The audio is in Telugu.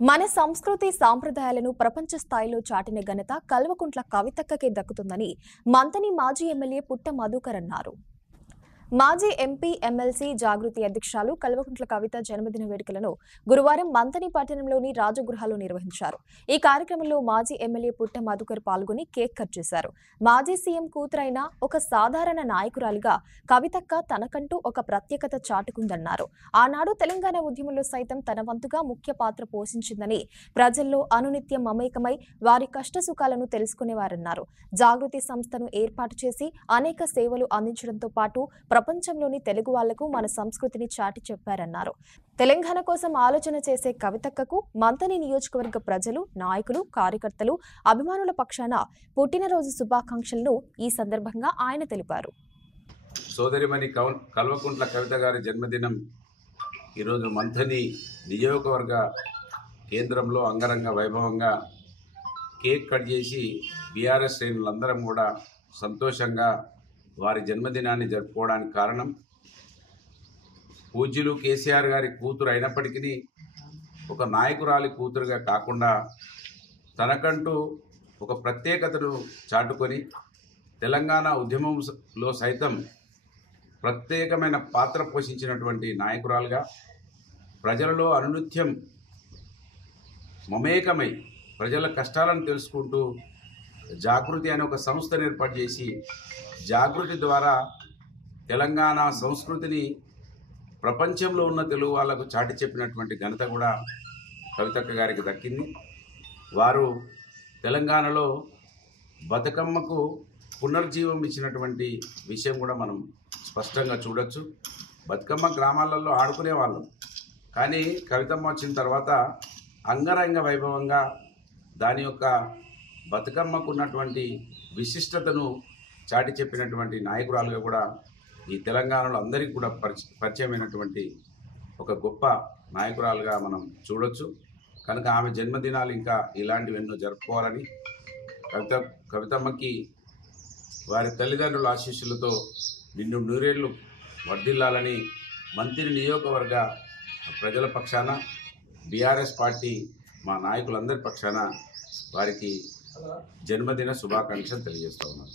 మన సంస్కృతి సాంప్రదాయాలను ప్రపంచ స్థాయిలో చాటిన ఘనత కల్వకుంట్ల కవితక్కకే దక్కుతుందని మంతని మాజీ ఎమ్మెల్యే పుట్ట మధుకర్ అన్నారు. మాజీ ఎంపీ ఎమ్మెల్సీ జాగృతి అధ్యక్షురాలు కల్వకుంట్ల కవిత జన్మదిన వేడుకలను గురువారం మంతని పట్టణంలోని రాజగృహలో నిర్వహించారు. ఈ కార్యక్రమంలో మాజీ ఎమ్మెల్యే పుట్ట మధుకర్ పాల్గొని కేక్ కట్ చేశారు. మాజీ సీఎం కూతురైన ఒక సాధారణ నాయకురాలిగా కవితక్క తనకంటూ ఒక ప్రత్యేకత చాటుకుందన్నారు. ఆనాడు తెలంగాణ ఉద్యమంలో సైతం తన వంతుగా ముఖ్య పాత్ర పోషించిందని, ప్రజల్లో అనునిత్యం మమేకమై వారి కష్టసుఖాలను తెలుసుకునేవారన్నారు. జాగృతి సంస్థను ఏర్పాటు చేసి అనేక సేవలు అందించడంతో పాటు ప్రపంచంలోని తెలుగు వాళ్లకు మన సంస్కృతిని చాటి చెప్పారన్నారు. తెలంగాణ కోసం ఆలోచన చేసే కవితక్కకు మంతని నియోజకవర్గ ప్రజలు, నాయకులు, కార్యకర్తలు, అభిమానుల పక్షాన పుట్టినరోజు శుభాకాంక్షలను ఈ సందర్భంగా ఆయన తెలిపారు. సోదరిమణి కల్వకుంట్ల కవిత గారి జన్మదినం ఈరోజు మంతని నియోజకవర్గ కేంద్రంలో అంగరంగ వైభవంగా కేక్ కట్ చేసి బీఆర్ఎస్ శ్రేణులందరం కూడా సంతోషంగా వారి జన్మదినాన్ని జరుపుకోవడానికి కారణం, పూజ్యులు కేసీఆర్ గారి కూతురు అయినప్పటికీ ఒక నాయకురాలి కూతురుగా కాకుండా తనకంటూ ఒక ప్రత్యేకతను చాటుకొని తెలంగాణ ఉద్యమంలో సైతం ప్రత్యేకమైన పాత్ర పోషించినటువంటి నాయకురాలుగా ప్రజలలో అనునిత్యం మమేకమై ప్రజల కష్టాలను తెలుసుకుంటూ జాగృతి అనే ఒక సంస్థను ఏర్పాటు చేసి జాగృతి ద్వారా తెలంగాణ సంస్కృతిని ప్రపంచంలో ఉన్న తెలుగు వాళ్లకు చాటి చెప్పినటువంటి ఘనత కూడా కవితక్క గారికి దక్కింది. వారు తెలంగాణలో బతుకమ్మకు పునర్జీవం ఇచ్చినటువంటి విషయం కూడా మనం స్పష్టంగా చూడొచ్చు. బతుకమ్మ గ్రామాలలో ఆడుకునేవాళ్ళం, కానీ కవితమ్మ వచ్చిన తర్వాత అంగరంగ వైభవంగా దాని యొక్క బతుకమ్మకు ఉన్నటువంటి విశిష్టతను చాటి చెప్పినటువంటి నాయకురాలుగా కూడా ఈ తెలంగాణలో అందరికీ కూడా పరిచయమైనటువంటి ఒక గొప్ప నాయకురాలుగా మనం చూడొచ్చు. కనుక ఆమె జన్మదినాలు ఇంకా ఇలాంటివి ఎన్నో జరుపుకోవాలని, కవితమ్మకి వారి తల్లిదండ్రుల ఆశీస్సులతో నిన్ను నూరేళ్లు వర్ధిల్లాలని మంత్రి నియోజకవర్గ ప్రజల పక్షాన, బీఆర్ఎస్ పార్టీ మా నాయకులందరి పక్షాన వారికి జన్మదిన శుభాకాంక్షలు తెలియజేస్తా ఉన్నాను.